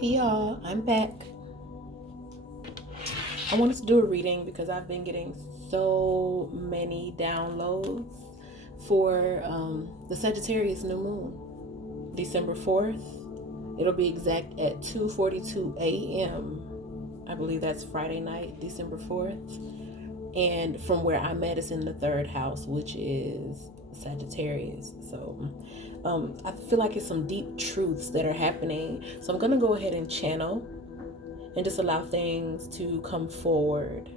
Hey y'all, I'm back. I wanted to do a reading because I've been getting so many downloads for the Sagittarius New Moon, December 4th. It'll be exact at 2:42 a.m. I believe that's Friday night, December 4th. And from where I'm at, it's in the third house, which is Sagittarius. So I feel like it's some deep truths that are happening. So I'm going to go ahead and channel and just allow things to come forward.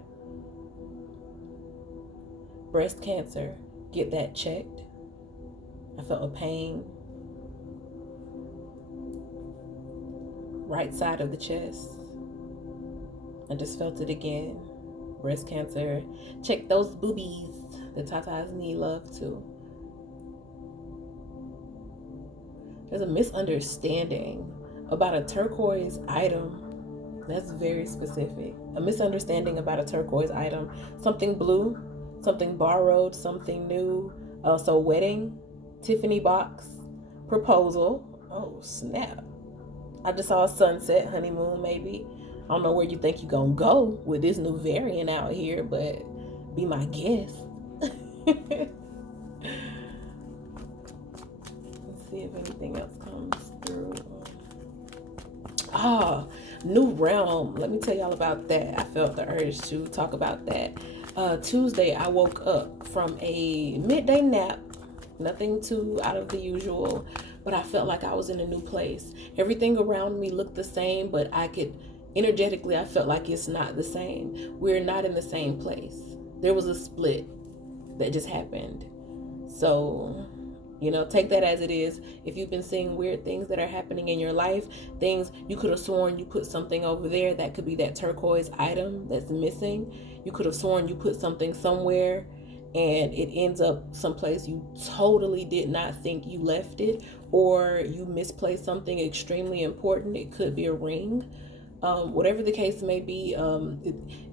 Breast cancer, get that checked. I felt a pain. Right side of the chest. I just felt it again. Breast cancer, check those boobies. The tatas need love too. There's a misunderstanding about a turquoise item. That's very specific. A misunderstanding about a turquoise item. Something blue, something borrowed, something new. So wedding, Tiffany box, proposal. Oh, snap. I just saw a sunset, honeymoon maybe. I don't know where you think you're going to go with this new variant out here, but be my guest. Let's see if anything else comes through. New realm. Let me tell y'all about that. I felt the urge to talk about that. Tuesday, I woke up from a midday nap. Nothing too out of the usual, but I felt like I was in a new place. Everything around me looked the same, but energetically, I felt like it's not the same. We're not in the same place. There was a split that just happened. So, take that as it is. If you've been seeing weird things that are happening in your life, things you could have sworn you put something over there, that could be that turquoise item that's missing. You could have sworn you put something somewhere and it ends up someplace you totally did not think you left it, or you misplaced something extremely important. It could be a ring. Whatever the case may be,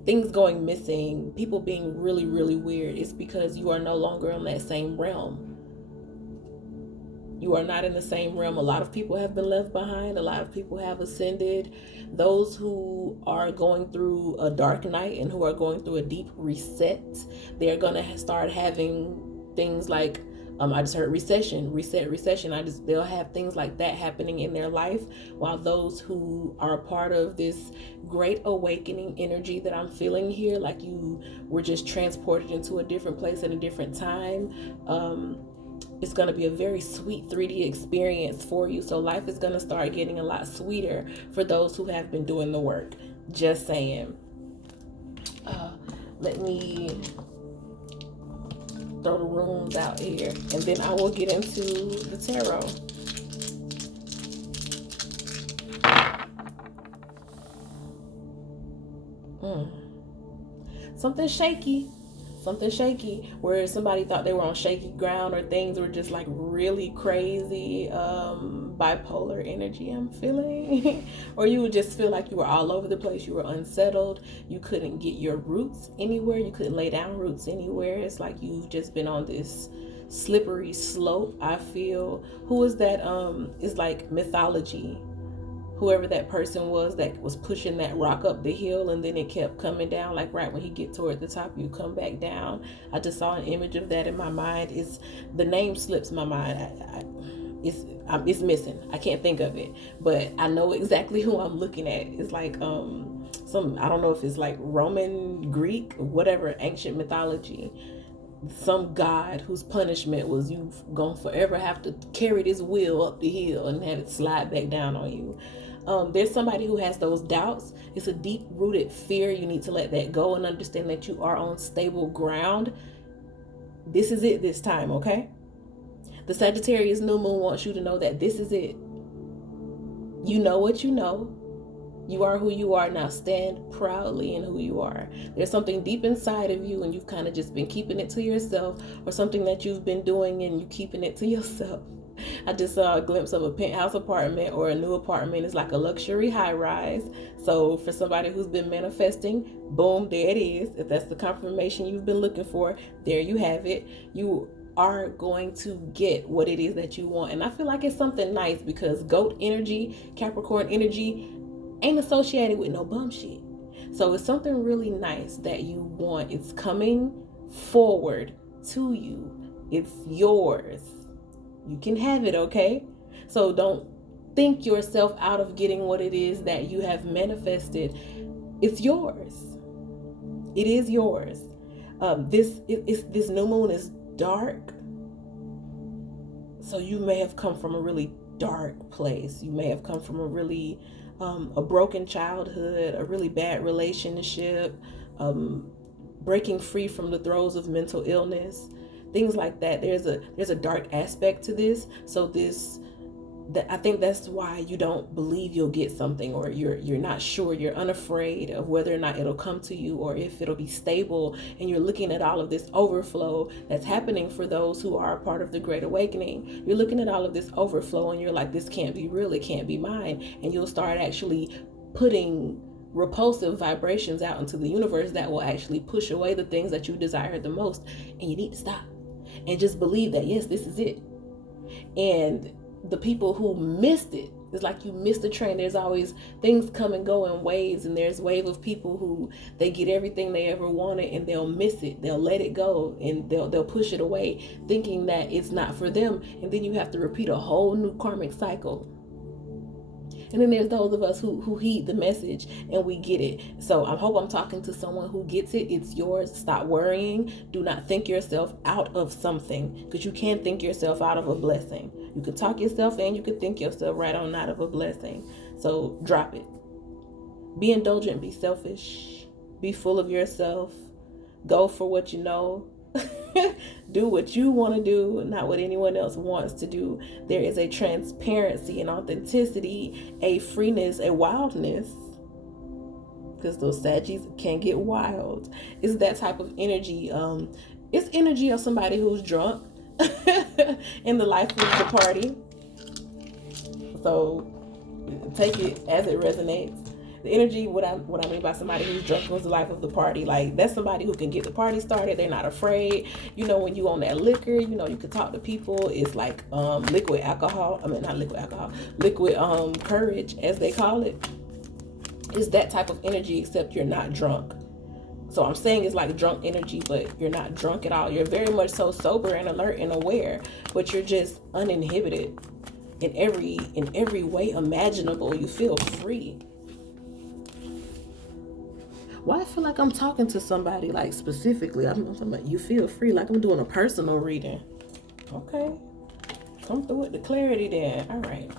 things going missing, people being really, really weird, it's because you are no longer in that same realm. You are not in the same realm. A lot of people have been left behind. A lot of people have ascended. Those who are going through a dark night and who are going through a deep reset, they're going to start having things like, I just heard recession. They'll have things like that happening in their life, while those who are part of this great awakening energy that I'm feeling here, like you were just transported into a different place at a different time, it's going to be a very sweet 3D experience for you. So life is going to start getting a lot sweeter for those who have been doing the work. Just saying. Let me throw the runes out here, and then I will get into the tarot. Something shaky, where somebody thought they were on shaky ground, or things were just like really crazy, bipolar energy I'm feeling. Or you would just feel like you were all over the place. You were unsettled. You couldn't get your roots anywhere. You couldn't lay down roots anywhere. It's like you've just been on this slippery slope, I feel. Who is that? It's like mythology. Whoever that person was that was pushing that rock up the hill, and then it kept coming down, like right when he get toward the top, you come back down. I just saw an image of that in my mind. The name slips my mind. It's missing. I can't think of it, but I know exactly who I'm looking at. It's like I don't know if it's like Roman, Greek, whatever, ancient mythology. Some god whose punishment was you gonna forever have to carry this wheel up the hill and have it slide back down on you. There's somebody who has those doubts. It's a deep-rooted fear. You need to let that go and understand that you are on stable ground. This is it this time, okay? The Sagittarius New Moon wants you to know that this is it. You know what you know. You are who you are. Now stand proudly in who you are. There's something deep inside of you, and you've kind of just been keeping it to yourself, or something that you've been doing and you keeping it to yourself. I just saw a glimpse of a penthouse apartment or a new apartment. It's like a luxury high rise. So for somebody who's been manifesting, boom, there it is. If that's the confirmation you've been looking for, there you have it. You are going to get what it is that you want. And I feel like it's something nice, because goat energy, Capricorn energy, ain't associated with no bum shit. So it's something really nice that you want. It's coming forward to you. It's yours. You can have it, okay? So don't think yourself out of getting what it is that you have manifested. It's yours. It is yours. This new moon is dark. So you may have come from a really dark place. You may have come from a really a broken childhood, a really bad relationship, breaking free from the throes of mental illness, things like that. There's a dark aspect to this. So I think that's why you don't believe you'll get something, or you're not sure, you're unafraid of whether or not it'll come to you, or if it'll be stable. And you're looking at all of this overflow that's happening for those who are a part of the Great Awakening. You're looking at all of this overflow and you're like, this can't be real, it can't be mine. And you'll start actually putting repulsive vibrations out into the universe that will actually push away the things that you desire the most. And you need to stop and just believe that, yes, this is it. And the people who missed it, it's like you missed the train. There's always things come and go in waves, and there's a wave of people who they get everything they ever wanted and they'll miss it. They'll let it go and they'll push it away, thinking that it's not for them. And then you have to repeat a whole new karmic cycle. And then there's those of us who heed the message and we get it. So I hope I'm talking to someone who gets it. It's yours. Stop worrying. Do not think yourself out of something, because you can think yourself out of a blessing. You can talk yourself in, you can think yourself right on out of a blessing. So drop it. Be indulgent, be selfish, be full of yourself. Go for what you know. Do what you want to do, not what anyone else wants to do. There is a transparency and authenticity, a freeness, a wildness, because those Saggies can get wild. It's that type of energy. It's energy of somebody who's drunk in the life of the party. So take it as it resonates. The energy, what I mean by somebody who's drunk was the life of the party. Like, that's somebody who can get the party started. They're not afraid. You know, when you on that liquor, you know, you can talk to people. It's like liquid alcohol. I mean, not liquid alcohol. Liquid courage, as they call it. It's that type of energy, except you're not drunk. So I'm saying it's like drunk energy, but you're not drunk at all. You're very much so sober and alert and aware, but you're just uninhibited in every way imaginable. You feel free. Why I feel like I'm talking to somebody, like, specifically? I'm talking about you feel free, like I'm doing a personal reading. Okay. Come through with the clarity then. All right.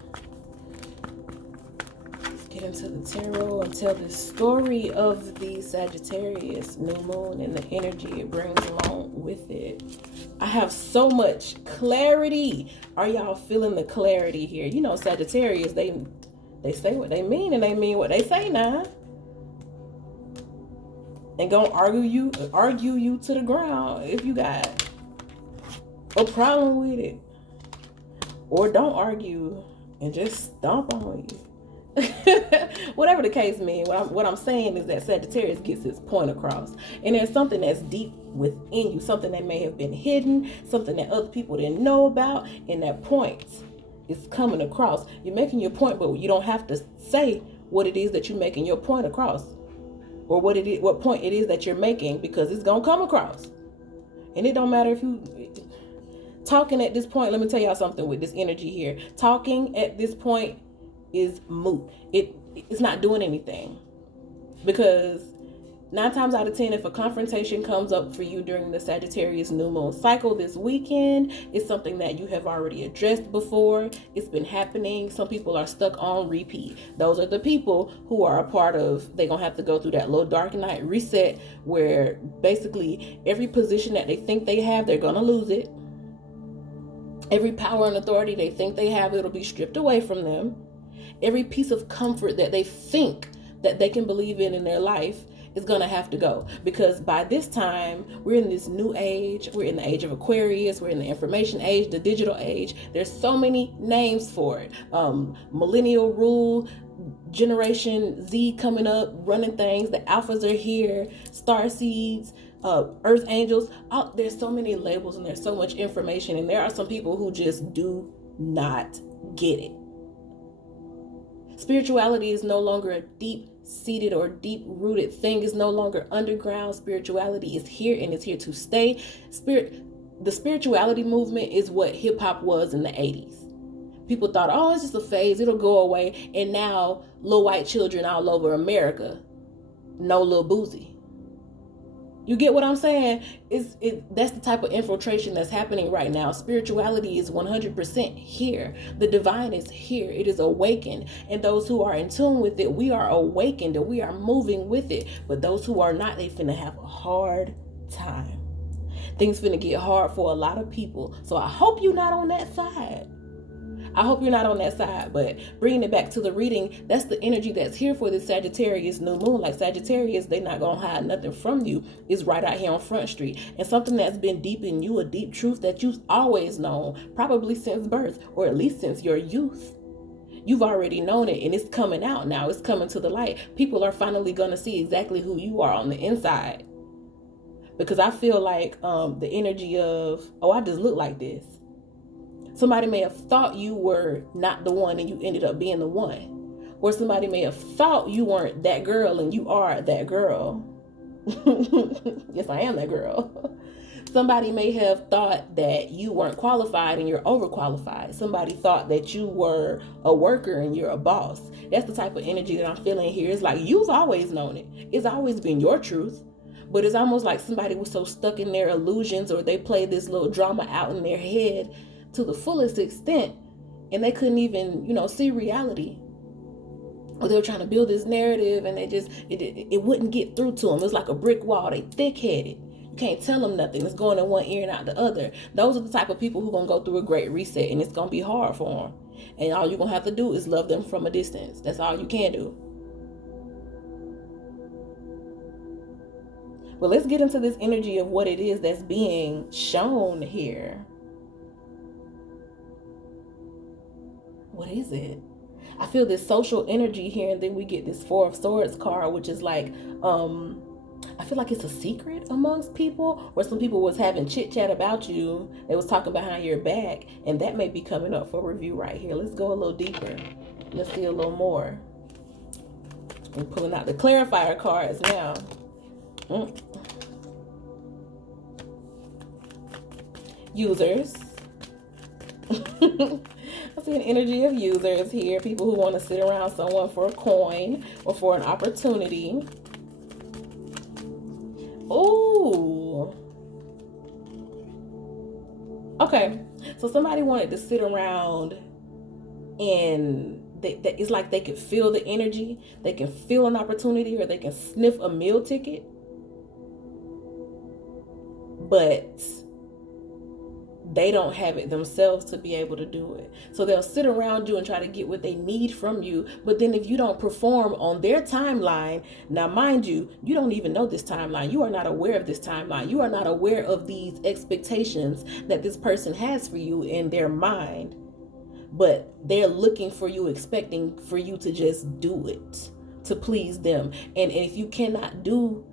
Let's get into the tarot and tell the story of the Sagittarius New Moon and the energy it brings along with it. I have so much clarity. Are y'all feeling the clarity here? You know, Sagittarius, they say what they mean and they mean what they say now. And gonna argue you to the ground if you got a problem with it. Or don't argue and just stomp on you. Whatever the case means, what I'm saying is that Sagittarius gets its point across. And there's something that's deep within you, something that may have been hidden, something that other people didn't know about, and that point is coming across. You're making your point, but you don't have to say what it is that you're making your point across. Or what point it is that you're making, because it's gonna come across. And it don't matter if you talking at this point. Let me tell y'all something with this energy here. Talking at this point is moot. It's not doing anything, because 9 times out of 10, if a confrontation comes up for you during the Sagittarius New Moon cycle this weekend, it's something that you have already addressed before. It's been happening. Some people are stuck on repeat. Those are the people who are a part of, they're going to have to go through that little dark night reset, where basically every position that they think they have, they're going to lose it. Every power and authority they think they have, it'll be stripped away from them. Every piece of comfort that they think that they can believe in their life is gonna have to go, because by this time we're in this new age. We're in the age of Aquarius. We're in the information age, the digital age. There's so many names for it. Millennial rule, Generation Z coming up, running things. The alphas are here, star seeds, earth angels. There's so many labels and there's so much information, and there are some people who just do not get it. Spirituality is no longer a deep-seated or deep-rooted thing. It's no longer underground. Spirituality is here, and it's here to stay. The spirituality movement is what hip-hop was in the 80s. People thought, oh, it's just a phase, it'll go away. And now little white children all over America know Lil Boosie. You get what I'm saying? That's the type of infiltration that's happening right now. Spirituality is 100% here. The divine is here. It is awakened. And those who are in tune with it, we are awakened and we are moving with it. But those who are not, they finna have a hard time. Things finna get hard for a lot of people. So I hope you're not on that side. I hope you're not on that side, but bringing it back to the reading, that's the energy that's here for this Sagittarius new moon. Like Sagittarius, they're not going to hide nothing from you. It's right out here on Front Street. And something that's been deep in you, a deep truth that you've always known, probably since birth, or at least since your youth. You've already known it, and it's coming out now. It's coming to the light. People are finally going to see exactly who you are on the inside. Because I feel like the energy of, oh, I just look like this. Somebody may have thought you were not the one and you ended up being the one. Or somebody may have thought you weren't that girl and you are that girl. Yes, I am that girl. Somebody may have thought that you weren't qualified and you're overqualified. Somebody thought that you were a worker and you're a boss. That's the type of energy that I'm feeling here. It's like you've always known it. It's always been your truth. But it's almost like somebody was so stuck in their illusions, or they played this little drama out in their head to the fullest extent, and they couldn't even, see reality. Or they were trying to build this narrative, and it wouldn't get through to them. It was like a brick wall. They thick-headed. You can't tell them nothing. It's going in one ear and out the other. Those are the type of people who are going to go through a great reset, and it's going to be hard for them. And all you're going to have to do is love them from a distance. That's all you can do. Well, let's get into this energy of what it is that's being shown here. What is it? I feel this social energy here, and then we get this Four of Swords card, which is like, I feel like it's a secret amongst people, or some people was having chit chat about you. They was talking behind your back, and that may be coming up for review right here. Let's go a little deeper. Let's see a little more. I'm pulling out the clarifier cards now. Users. I see an energy of users here. People who want to sit around someone for a coin or for an opportunity. Ooh. Okay. So somebody wanted to sit around, and it's like they could feel the energy. They can feel an opportunity, or they can sniff a meal ticket. But they don't have it themselves to be able to do it. So they'll sit around you and try to get what they need from you. But then if you don't perform on their timeline, now mind you, you don't even know this timeline. You are not aware of this timeline. You are not aware of these expectations that this person has for you in their mind. But they're looking for you, expecting for you to just do it, to please them. And if you cannot do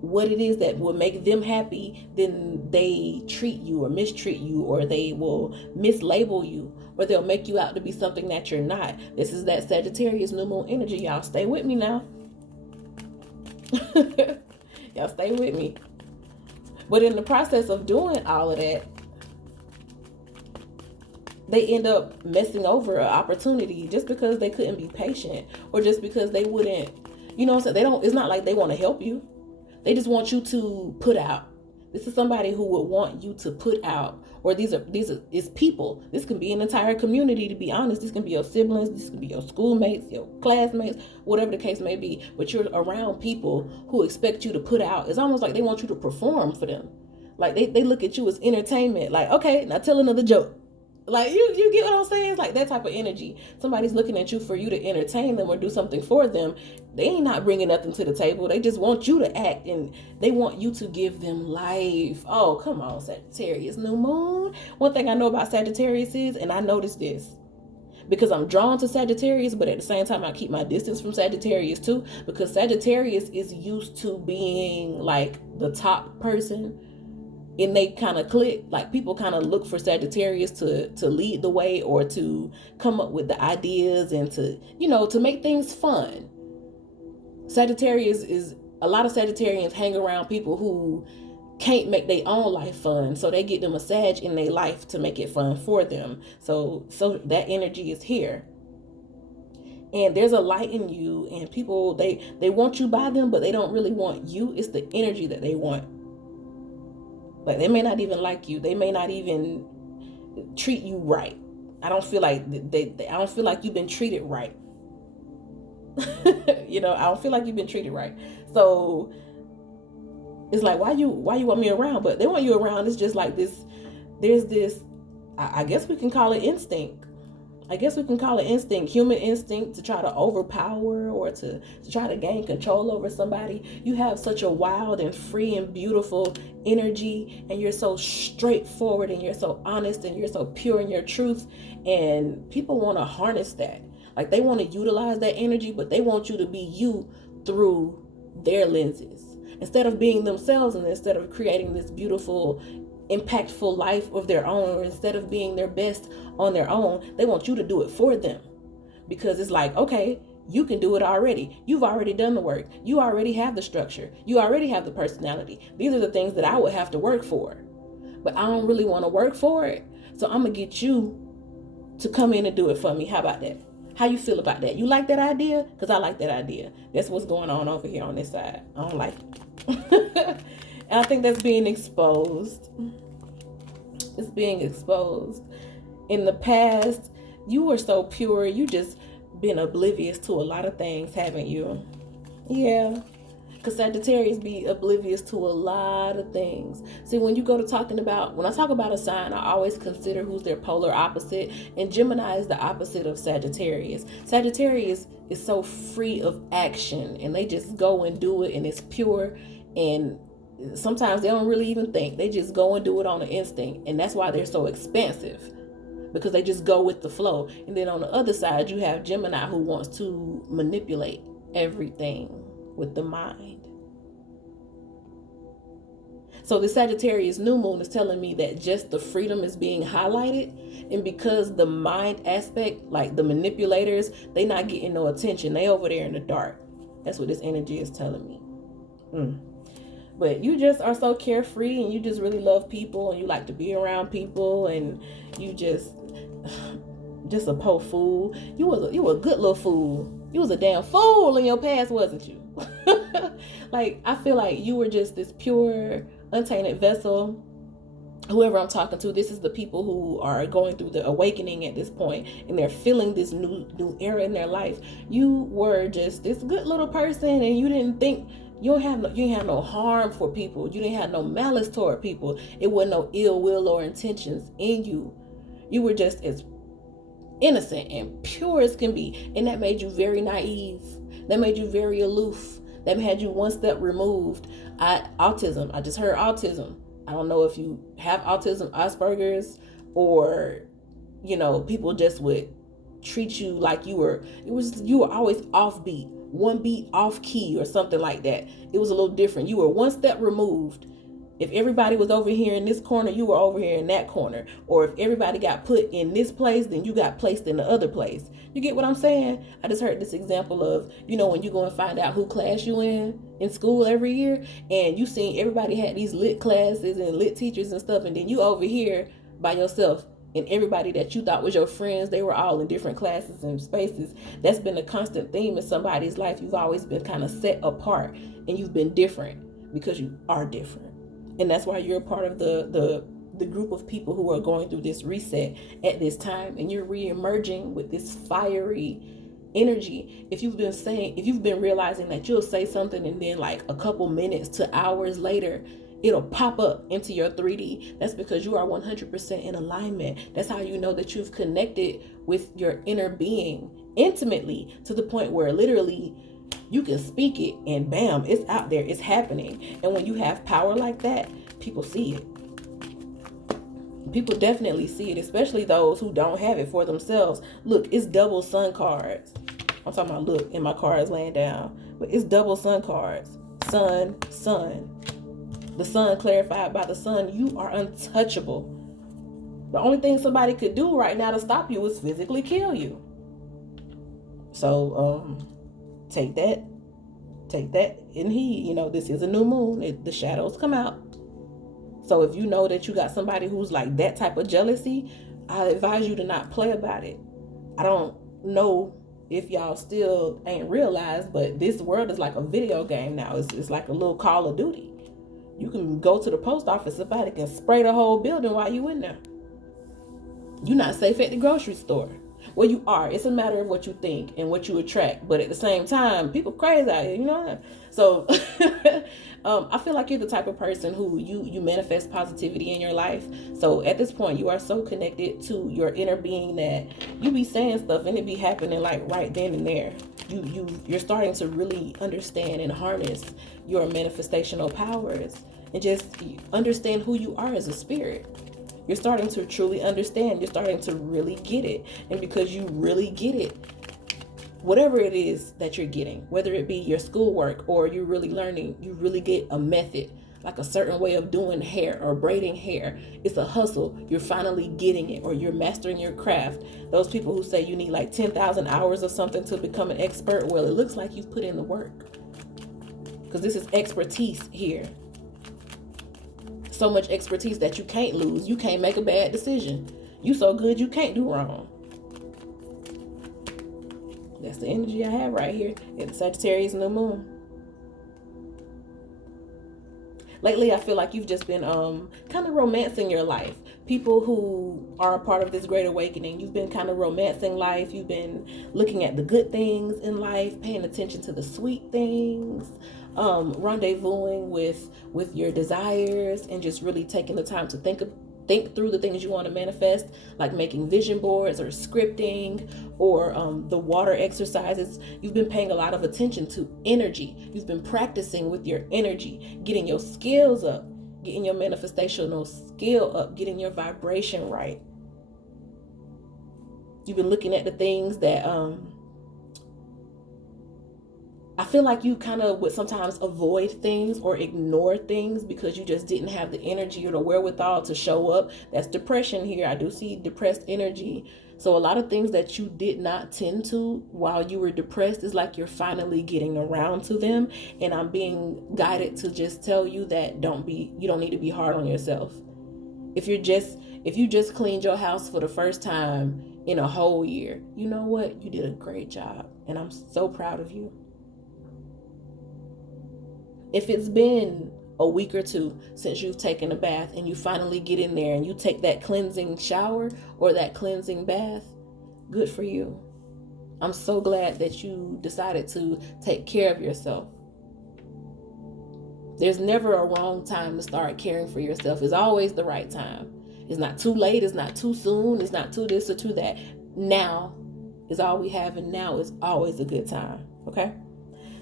what it is that will make them happy, then they treat you or mistreat you, or they will mislabel you, or they'll make you out to be something that you're not. This is that Sagittarius New Moon energy. Y'all stay with me now. Y'all stay with me. But in the process of doing all of that, they end up messing over an opportunity just because they couldn't be patient, or just because they wouldn't, so it's not like they want to help you. They just want you to put out. This is somebody who would want you to put out. Or these are people. This can be an entire community, to be honest. This can be your siblings. This can be your schoolmates, your classmates, whatever the case may be. But you're around people who expect you to put out. It's almost like they want you to perform for them. Like they look at you as entertainment. Like, okay, now tell another joke. Like, you get what I'm saying? It's like that type of energy. Somebody's looking at you for you to entertain them or do something for them. They ain't not bringing nothing to the table. They just want you to act, and they want you to give them life. Oh, come on, Sagittarius New Moon. One thing I know about Sagittarius is, and I noticed this, because I'm drawn to Sagittarius, but at the same time I keep my distance from Sagittarius too, because Sagittarius is used to being like the top person. and they kind of click. Like, people kind of look for Sagittarius to lead the way, or to come up with the ideas, and to, you know, to make things fun. Sagittarius is, a lot of Sagittarians hang around people who can't make their own life fun, so they get them a Sag in their life to make it fun for them. So that energy is here, and there's a light in you, and people, they want you by them, but they don't really want you. It's the energy that they want. Like, they may not even like you. They may not even treat you right. I don't feel like I don't feel like you've been treated right. You know, I don't feel like you've been treated right. So it's like, why you want me around? But they want you around. It's just like this. There's this, I guess we can call it instinct. Human instinct, to try to overpower, or to try to gain control over somebody. You have such a wild and free and beautiful energy, and you're so straightforward, and you're so honest, and you're so pure in your truth, and people want to harness that. Like, they want to utilize that energy, but they want you to be you through their lenses, instead of being themselves, and instead of creating this beautiful, impactful life of their own, or instead of being their best on their own. They want you to do it for them, because it's like, okay, you can do it already. You've already done the work. You already have the structure. You already have the personality. These are the things that I would have to work for, but I don't really want to work for it. So I'm gonna get you to come in and do it for me. How about that? How you feel about that? You like that idea? Because I like that idea. That's what's going on over here on this side. I don't like it. And I think that's being exposed. It's being exposed. In the past, you were so pure. You just been oblivious to a lot of things, haven't you? Yeah. Because Sagittarius be oblivious to a lot of things. See, when I talk about a sign, I always consider who's their polar opposite. And Gemini is the opposite of Sagittarius. Sagittarius is so free of action, and they just go and do it, and it's pure. And sometimes they don't really even think. They just go and do it on an instinct. And that's why they're so expansive, because they just go with the flow. And then on the other side, you have Gemini, who wants to manipulate everything with the mind. So the Sagittarius New Moon is telling me that just the freedom is being highlighted. And because the mind aspect, like the manipulators, they not getting no attention. They over there in the dark. That's what this energy is telling me. But you just are so carefree, and you just really love people, and you like to be around people, and you just a po fool. You were a good little fool. You was a damn fool in your past, wasn't you? Like, I feel like you were just this pure, untainted vessel. Whoever I'm talking to, this is the people who are going through the awakening at this point, and they're feeling this new era in their life. You were just this good little person, and you didn't think. You didn't have no harm for people. You didn't have no malice toward people. It wasn't no ill will or intentions in you. You were just as innocent and pure as can be. And that made you very naive. That made you very aloof. That had you one step removed. Autism. I just heard autism. I don't know if you have autism, Asperger's, or, you know, people just would treat you like you were always offbeat. One beat off key or something like that. It was a little different. You were one step removed. If everybody was over here in this corner, you were over here in that corner. Or if everybody got put in this place, then you got placed in the other place. You get what I'm saying? I just heard this example of, you know, when you go and find out who class you in school every year, and you seen everybody had these lit classes and lit teachers and stuff, and then you over here by yourself. And everybody that you thought was your friends, they were all in different classes and spaces. That's been a constant theme in somebody's life. You've always been kind of set apart, and you've been different because you are different. And that's why you're a part of the group of people who are going through this reset at this time. And you're re-emerging with this fiery energy. If you've been realizing that you'll say something, and then like a couple minutes to hours later, it'll pop up into your 3D. That's because you are 100% in alignment. That's how you know that you've connected with your inner being intimately, to the point where literally you can speak it and bam, it's out there, it's happening. And when you have power like that, people see it. People definitely see it, especially those who don't have it for themselves. Look, it's double sun cards. I'm talking about, look, and my cards laying down. But it's double sun cards. Sun, sun. The sun, clarified by the sun, you are untouchable. The only thing somebody could do right now to stop you is physically kill you. So take that in heed. You know, this is a new moon. The shadows come out. So if you know that you got somebody who's like that type of jealousy, I advise you to not play about it. I don't know if y'all still ain't realized, but this world is like a video game now. It's like a little Call of Duty. You can go to the post office, somebody can spray the whole building while you in there. You're not safe at the grocery store. Well, you are. It's a matter of what you think and what you attract. But at the same time, people crazy out here, you know? So I feel like you're the type of person who you manifest positivity in your life. So at this point, you are so connected to your inner being that you be saying stuff and it be happening like right then and there. You're starting to really understand and harness your manifestational powers and just understand who you are as a spirit. You're starting to truly understand. You're starting to really get it. And because you really get it, whatever it is that you're getting, whether it be your schoolwork or you're really learning, you really get a method, like a certain way of doing hair or braiding hair. It's a hustle. You're finally getting it, or you're mastering your craft. Those people who say you need like 10,000 hours of something to become an expert, well, it looks like you've put in the work. Because this is expertise here. So much expertise that you can't lose. You can't make a bad decision. You so good you can't do wrong. That's the energy I have right here in Sagittarius New Moon. Lately, I feel like you've just been kind of romancing your life. People who are a part of this great awakening, you've been kind of romancing life. You've been looking at the good things in life, paying attention to the sweet things, rendezvousing with your desires, and just really taking the time to think through the things you want to manifest, like making vision boards or scripting or the water exercises. You've been paying a lot of attention to energy. You've been practicing with your energy, getting your skills up, getting your manifestational skill up, getting your vibration right. You've been looking at the things that I feel like you kind of would sometimes avoid things or ignore things because you just didn't have the energy or the wherewithal to show up. That's depression here. I do see depressed energy. So a lot of things that you did not tend to while you were depressed is like you're finally getting around to them. And I'm being guided to just tell you that you don't need to be hard on yourself. If you just cleaned your house for the first time in a whole year, you know what? You did a great job. And I'm so proud of you. If it's been a week or two since you've taken a bath and you finally get in there and you take that cleansing shower or that cleansing bath, good for you. I'm so glad that you decided to take care of yourself. There's never a wrong time to start caring for yourself. It's always the right time. It's not too late. It's not too soon. It's not too this or too that. Now is all we have, and now is always a good time. Okay?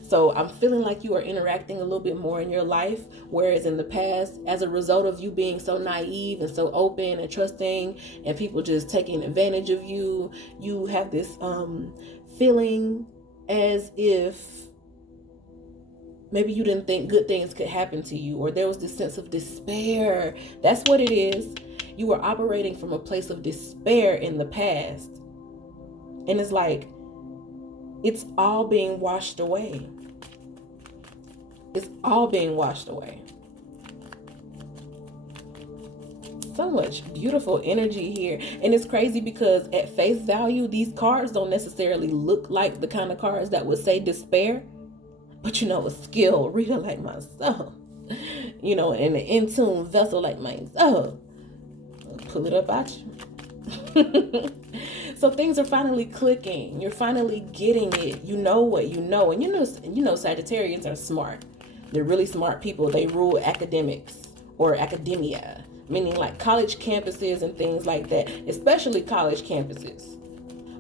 So I'm feeling like you are interacting a little bit more in your life, whereas in the past, as a result of you being so naive and so open and trusting and people just taking advantage of you, you have this feeling as if maybe you didn't think good things could happen to you, or there was this sense of despair. That's what it is. You were operating from a place of despair in the past. And it's like, it's all being washed away. It's all being washed away. So much beautiful energy here. And it's crazy because at face value, these cards don't necessarily look like the kind of cards that would say despair. But you know, a skilled reader like myself, you know, and an in-tune vessel like myself, I'll pull it up at you. So things are finally clicking. You're finally getting it. You know what you know. And you know Sagittarians are smart. They're really smart people. They rule academics or academia, meaning like college campuses and things like that, especially college campuses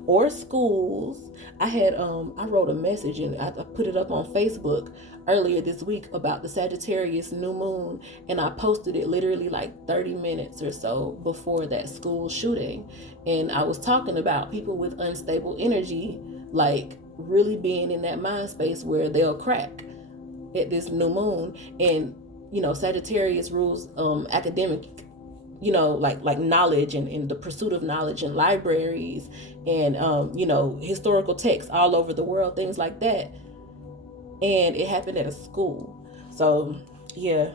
or schools. I wrote a message and I put it up on Facebook earlier this week about the Sagittarius New Moon, and I posted it literally like 30 minutes or so before that school shooting. And I was talking about people with unstable energy, like really being in that mind space where they'll crack at this new moon. And Sagittarius rules academic, like knowledge and the pursuit of knowledge and libraries and historical texts all over the world, things like that. And it happened at a school. So yeah,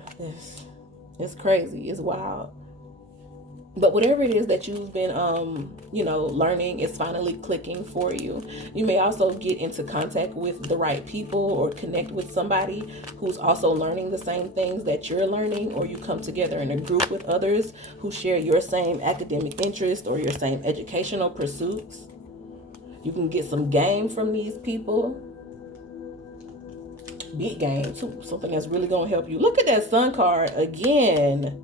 it's crazy, it's wild. But whatever it is that you've been learning is finally clicking for you. You may also get into contact with the right people or connect with somebody who's also learning the same things that you're learning, or you come together in a group with others who share your same academic interest or your same educational pursuits. You can get some game from these people. Big game too. Something that's really going to help you. Look at that Sun card again.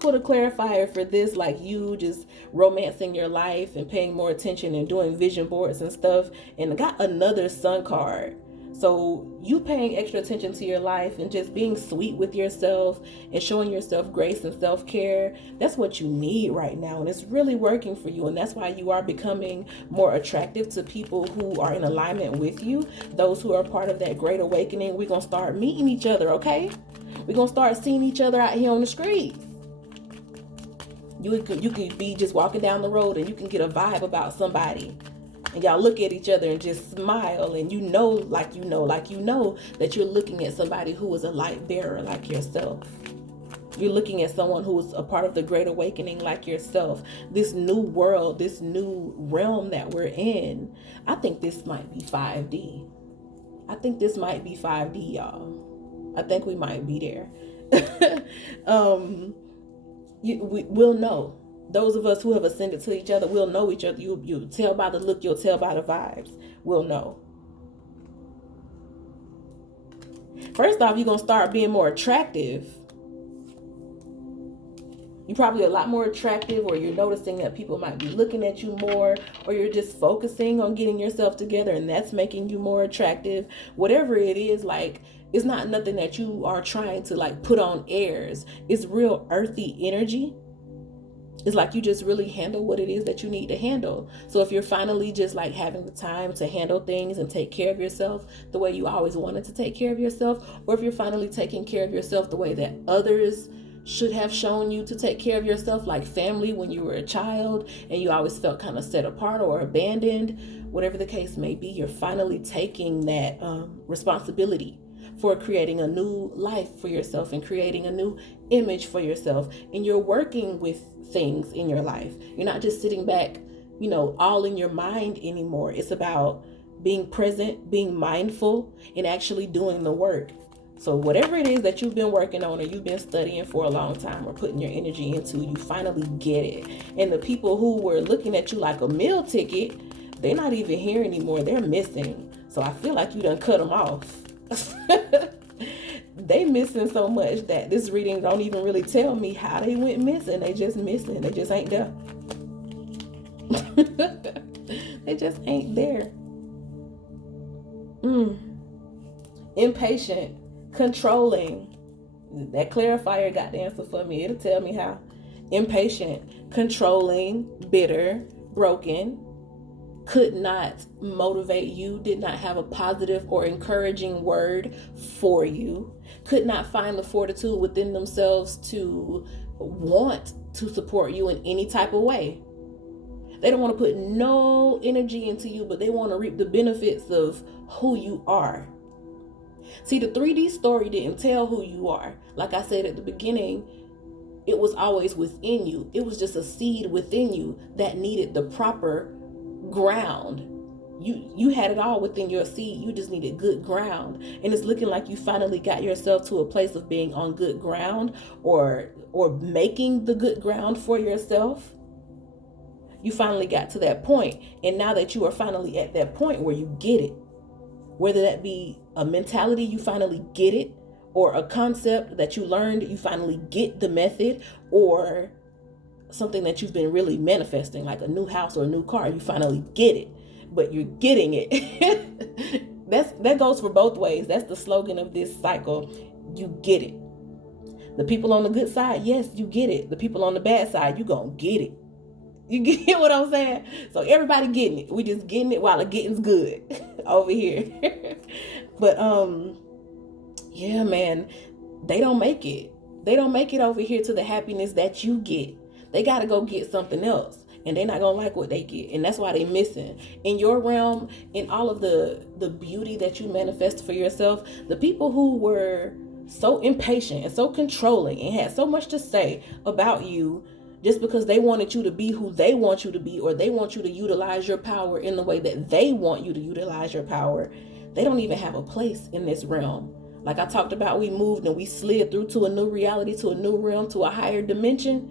Put a clarifier for this, like you just romancing your life and paying more attention and doing vision boards and stuff. And I got another Sun card. So you paying extra attention to your life and just being sweet with yourself and showing yourself grace and self-care. That's what you need right now. And it's really working for you. And that's why you are becoming more attractive to people who are in alignment with you. Those who are part of that great awakening. We're going to start meeting each other, okay? We're going to start seeing each other out here on the streets. You can be just walking down the road and you can get a vibe about somebody. And y'all look at each other and just smile, and you know that you're looking at somebody who is a light bearer like yourself. You're looking at someone who is a part of the great awakening like yourself. This new world, this new realm that we're in, I think this might be 5D. I think this might be 5D, y'all. I think we might be there. We'll know. Those of us who have ascended to each other, we'll know each other. You'll tell by the look, you'll tell by the vibes. We'll know. First off, you're going to start being more attractive. You're probably a lot more attractive, or you're noticing that people might be looking at you more, or you're just focusing on getting yourself together and that's making you more attractive. Whatever it is, like, it's not nothing that you are trying to like put on airs. It's real earthy energy. It's like you just really handle what it is that you need to handle. So if you're finally just like having the time to handle things and take care of yourself the way you always wanted to take care of yourself, or if you're finally taking care of yourself the way that others should have shown you to take care of yourself, like family when you were a child and you always felt kind of set apart or abandoned, whatever the case may be, you're finally taking that responsibility for creating a new life for yourself and creating a new image for yourself. And you're working with things in your life. You're not just sitting back, all in your mind anymore. It's about being present, being mindful, and actually doing the work. So whatever it is that you've been working on or you've been studying for a long time or putting your energy into, you finally get it. And the people who were looking at you like a meal ticket, they're not even here anymore. They're missing. So I feel like you done cut them off. They missing so much that this reading don't even really tell me how they went missing. They just missing. They just ain't there. They just ain't there. Impatient, controlling. That clarifier got the answer for me. It'll tell me how. Impatient, controlling, bitter, broken, could not motivate you, did not have a positive or encouraging word for you, could not find the fortitude within themselves to want to support you in any type of way. They don't want to put no energy into you, but they want to reap the benefits of who you are. See, the 3D story didn't tell who you are. Like I said at the beginning, it was always within you. It was just a seed within you that needed the proper ground. You had it all within your seed. You just needed good ground. And it's looking like you finally got yourself to a place of being on good ground, or making the good ground for yourself. You finally got to that point. And now that you are finally at that point where you get it, whether that be a mentality, you finally get it, or a concept that you learned, you finally get the method, or something that you've been really manifesting, like a new house or a new car, you finally get it, but you're getting it. That goes for both ways. That's the slogan of this cycle. You get it. The people on the good side, yes, you get it. The people on the bad side, you gonna get it. You get what I'm saying? So everybody getting it. We just getting it while the getting's good over here. But yeah, man, they don't make it. They don't make it over here to the happiness that you get. They got to go get something else. And they're not going to like what they get. And that's why they're missing. In your realm, in all of the beauty that you manifest for yourself, the people who were so impatient and so controlling and had so much to say about you just because they wanted you to be who they want you to be, or they want you to utilize your power in the way that they want you to utilize your power, they don't even have a place in this realm. Like I talked about, we moved and we slid through to a new reality, to a new realm, to a higher dimension.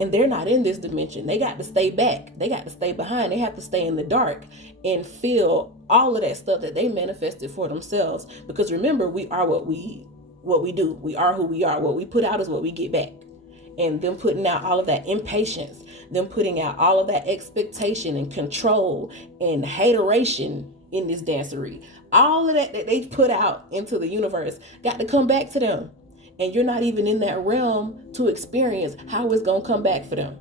And they're not in this dimension. They got to stay back. They got to stay behind. They have to stay in the dark and feel all of that stuff that they manifested for themselves. Because remember, we are what we do. We are who we are. What we put out is what we get back. And them putting out all of that impatience, them putting out all of that expectation and control and hateration in this dancery. All of that they put out into the universe got to come back to them. And you're not even in that realm to experience how it's going to come back for them.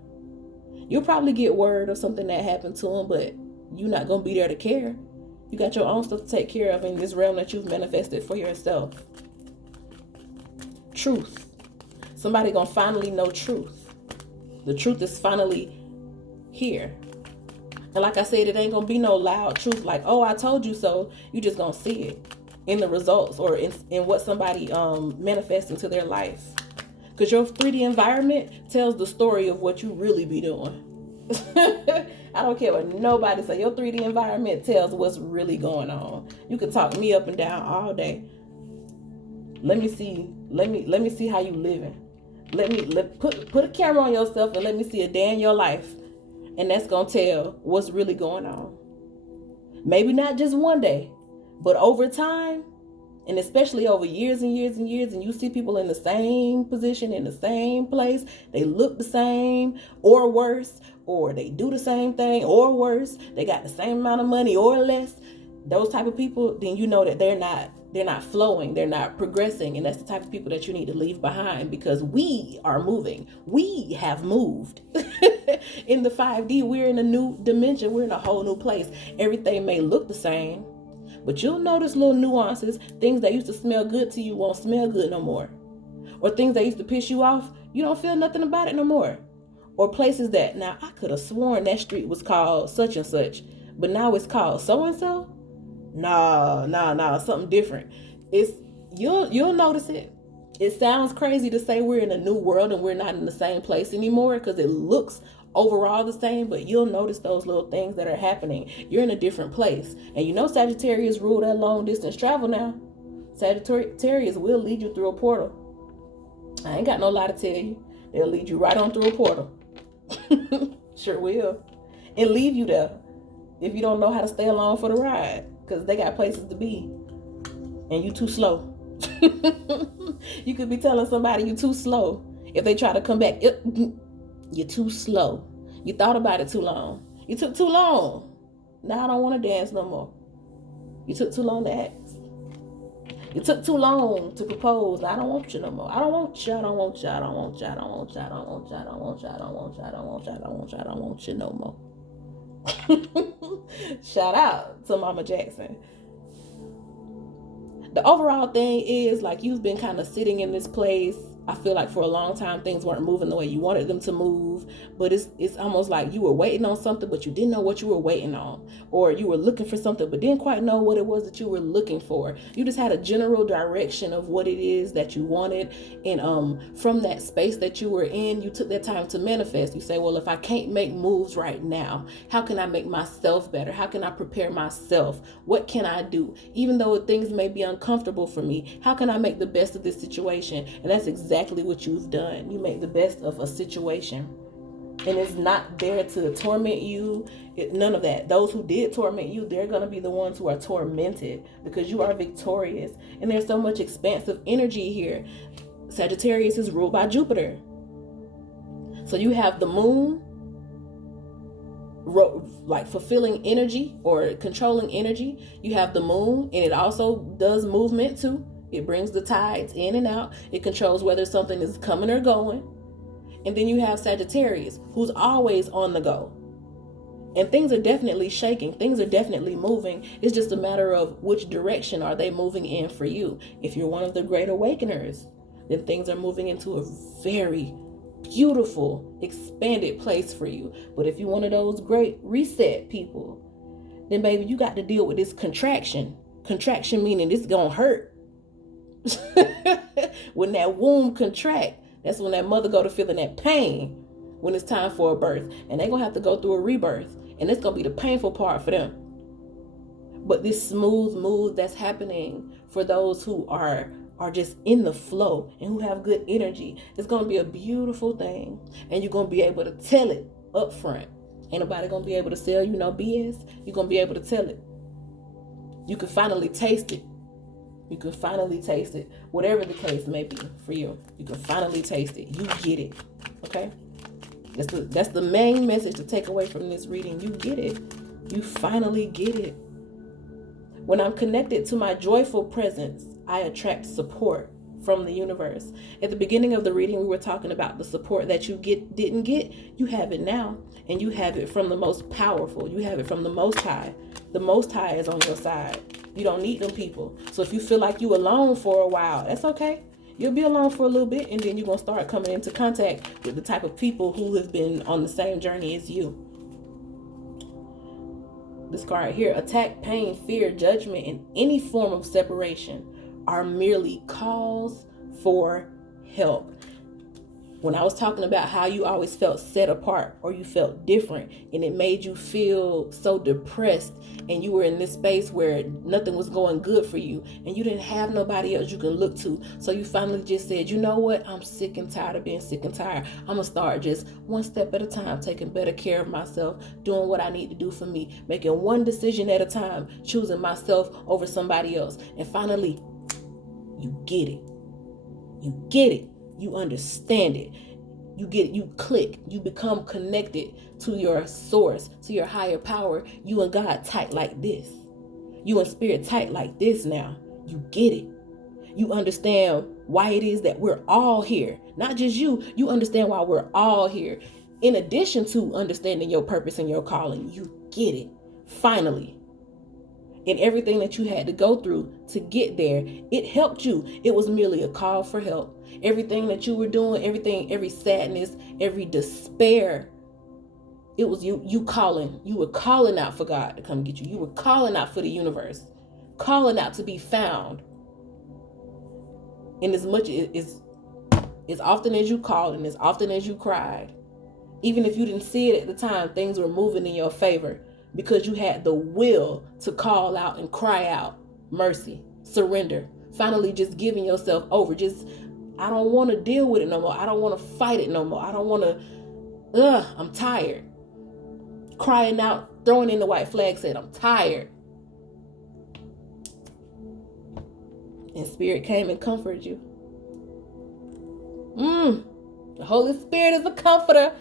You'll probably get word of something that happened to them, but you're not going to be there to care. You got your own stuff to take care of in this realm that you've manifested for yourself. Truth. Somebody going to finally know truth. The truth is finally here. And like I said, it ain't going to be no loud truth like, oh, I told you so. You just going to see it in the results or in what somebody manifests into their life. Because your 3D environment tells the story of what you really be doing. I don't care what nobody say. Your 3D environment tells what's really going on. You can talk me up and down all day. Let me see how you living. Put a camera on yourself and let me see a day in your life. And that's going to tell what's really going on. Maybe not just one day, but over time, and especially over years and years and years, and you see people in the same position, in the same place, they look the same or worse, or they do the same thing or worse, they got the same amount of money or less, those type of people, then you know that they're not flowing, they're not progressing, and that's the type of people that you need to leave behind, because we are moving. We have moved. In the 5D, we're in a new dimension, we're in a whole new place. Everything may look the same, but you'll notice little nuances. Things that used to smell good to you won't smell good no more. Or things that used to piss you off, you don't feel nothing about it no more. Or places that, now I could have sworn that street was called such and such, but now it's called so and so. Nah, something different. You'll notice it. It sounds crazy to say we're in a new world and we're not in the same place anymore because it looks overall the same, but you'll notice those little things that are happening. You're in a different place. And you know Sagittarius rule that long distance travel now. Sagittarius will lead you through a portal. I ain't got no lie to tell you. They'll lead you right on through a portal. Sure will. And leave you there if you don't know how to stay along for the ride, because they got places to be and you too slow. You could be telling somebody you too slow. If they try to come back, you're too slow. You thought about it too long. You took too long. Now I don't want to dance no more. You took too long to ask. You took too long to propose. Now I don't want you no more. I don't want you. I don't want you. I don't want you. I don't want you. I don't want you. I don't want you. I don't want you. I don't want you. I don't want you. I don't want you no more. Shout out to Mama Jackson. The overall thing is, like, you've been kind of sitting in this place. I feel like for a long time things weren't moving the way you wanted them to move, but it's almost like you were waiting on something but you didn't know what you were waiting on, or you were looking for something but didn't quite know what it was that you were looking for. You just had a general direction of what it is that you wanted, and from that space that you were in, you took that time to manifest. You say, well, if I can't make moves right now, how can I make myself better? How can I prepare myself? What can I do? Even though things may be uncomfortable for me, how can I make the best of this situation? And that's exactly what you've done. You make the best of a situation, and it's not there to torment you. None of that. Those who did torment you, they're going to be the ones who are tormented, because you are victorious, and there's so much expansive energy here. Sagittarius is ruled by Jupiter, so you have the moon, like fulfilling energy or controlling energy. You have the moon, and it also does movement too. It brings the tides in and out. It controls whether something is coming or going. And then you have Sagittarius, who's always on the go. And things are definitely shaking. Things are definitely moving. It's just a matter of which direction are they moving in for you. If you're one of the great awakeners, then things are moving into a very beautiful, expanded place for you. But if you're one of those great reset people, then baby, you got to deal with this contraction. Contraction meaning it's gonna hurt. When that womb contract, that's when that mother go to feeling that pain when it's time for a birth. And they're gonna have to go through a rebirth. And it's gonna be the painful part for them. But this smooth move that's happening for those who are just in the flow and who have good energy, it's gonna be a beautiful thing. And you're gonna be able to tell it up front. Ain't nobody gonna be able to sell you no BS. You're gonna be able to tell it. You can finally taste it. You can finally taste it. Whatever the case may be for you, you can finally taste it. You get it. Okay? That's the main message to take away from this reading. You get it. You finally get it. When I'm connected to my joyful presence, I attract support from the universe. At the beginning of the reading, we were talking about the support that you didn't get. You have it now. And you have it from the most powerful. You have it from the Most High. The Most High is on your side. You don't need them people. So if you feel like you alone for a while, that's okay. You'll be alone for a little bit, and then you're going to start coming into contact with the type of people who have been on the same journey as you. This card right here, attack, pain, fear, judgment, and any form of separation are merely calls for help. When I was talking about how you always felt set apart or you felt different and it made you feel so depressed and you were in this space where nothing was going good for you and you didn't have nobody else you can look to. So you finally just said, you know what? I'm sick and tired of being sick and tired. I'm going to start just one step at a time, taking better care of myself, doing what I need to do for me, making one decision at a time, choosing myself over somebody else. And finally, you get it. You get it. You understand it. You get it. You click. You become connected to your source, to your higher power. You and God tight like this. You and spirit tight like this now. You get it. You understand why it is that we're all here. Not just you. You understand why we're all here. In addition to understanding your purpose and your calling, you get it. Finally. And everything that you had to go through to get there, it helped you. It was merely a call for help. Everything that you were doing, every sadness, every despair, it was you calling. You were calling out for God to come get you. You were calling out for the universe, calling out to be found. And as much as often as you called and as often as you cried, even if you didn't see it at the time, things were moving in your favor. Because you had the will to call out and cry out mercy, surrender, finally just giving yourself over. I don't want to deal with it no more. I don't want to fight it no more. I don't want to, I'm tired. Crying out, throwing in the white flag, said, I'm tired. And Spirit came and comforted you. The Holy Spirit is a comforter.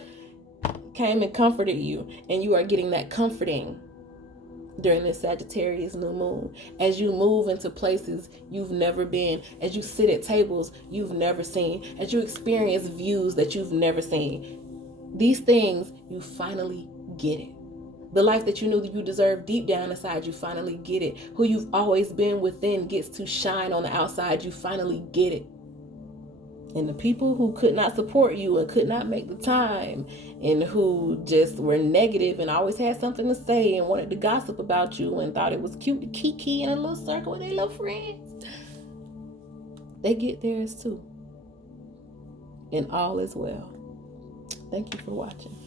Came and comforted you, and you are getting that comforting during this Sagittarius New Moon as you move into places you've never been, as you sit at tables you've never seen, as you experience views that you've never seen. These things, you finally get it. The life that you knew that you deserved deep down inside, you finally get it. Who you've always been within gets to shine on the outside, you finally get it. And the people who could not support you and could not make the time and who just were negative and always had something to say and wanted to gossip about you and thought it was cute to kiki in a little circle with their little friends, they get theirs too. And all is well. Thank you for watching.